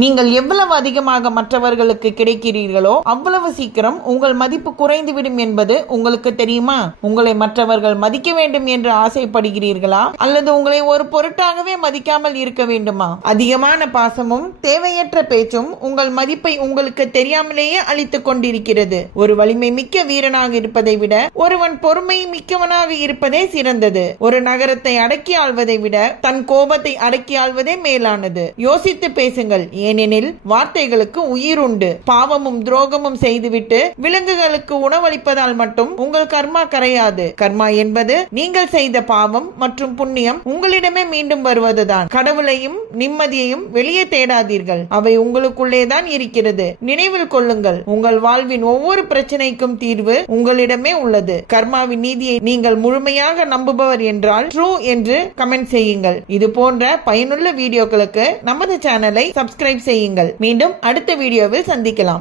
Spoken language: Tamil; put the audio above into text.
நீங்கள் எவ்வளவு அதிகமாக மற்றவர்களுக்கு கிடைக்கிறீர்களோ அவ்வளவு சீக்கிரம் உங்கள் மதிப்பு குறைந்துவிடும் என்பது உங்களுக்கு தெரியுமா? உங்களை மற்றவர்கள் மதிக்க வேண்டும் என்று ஆசைப்படுகிறீர்களா அல்லது உங்களை ஒரு பொருட்டாகவே மதிக்காமல் இருக்க வேண்டுமா? அதிகமான பாசமும் தேவையற்ற பேச்சும் உங்கள் மதிப்பை உங்களுக்கு தெரியாமலேயே அளித்துக் கொண்டிருக்கிறது. ஒரு வலிமை மிக்க வீரனாக இருப்பதை விட ஒருவன் பொறுமை மிக்கவனாக இருப்பதே சிறந்தது. ஒரு நகரத்தை அடக்கி ஆள்வதை விட தன் கோபத்தை அடக்கி ஆள்வதே மேலானது. யோசித்து பேசுங்கள். ஏனெனில் வார்த்தைகளுக்கு உயிர் உண்டு. பாவமும் துரோகமும் செய்துவிட்டு விலங்குகளுக்கு உணவளிப்பதால் மட்டும் உங்கள் கர்மா கரையாது. கர்மா என்பது நீங்கள் செய்த பாவம் மற்றும் புண்ணியம் உங்களிடமே மீண்டும் வருவதுதான். கடவுளையும் நிம்மதியையும் வெளியே தேடாதீர்கள், அவை உங்களுக்குள்ளேதான் இருக்கிறது. நினைவில் கொள்ளுங்கள், உங்கள் வாழ்வின் ஒவ்வொரு பிரச்சனைக்கும் தீர்வு உங்களிடமே உள்ளது. கர்மாவின் நீதியை நீங்கள் முழுமையாக நம்புபவர் என்றால் ட்ரூ என்று கமெண்ட் செய்யுங்கள். இது போன்ற பயனுள்ள வீடியோக்களுக்கு நமது சேனலை சப்ஸ்கிரைப் செய்யுங்கள். மீண்டும் அடுத்த வீடியோவில் சந்திக்கலாம்.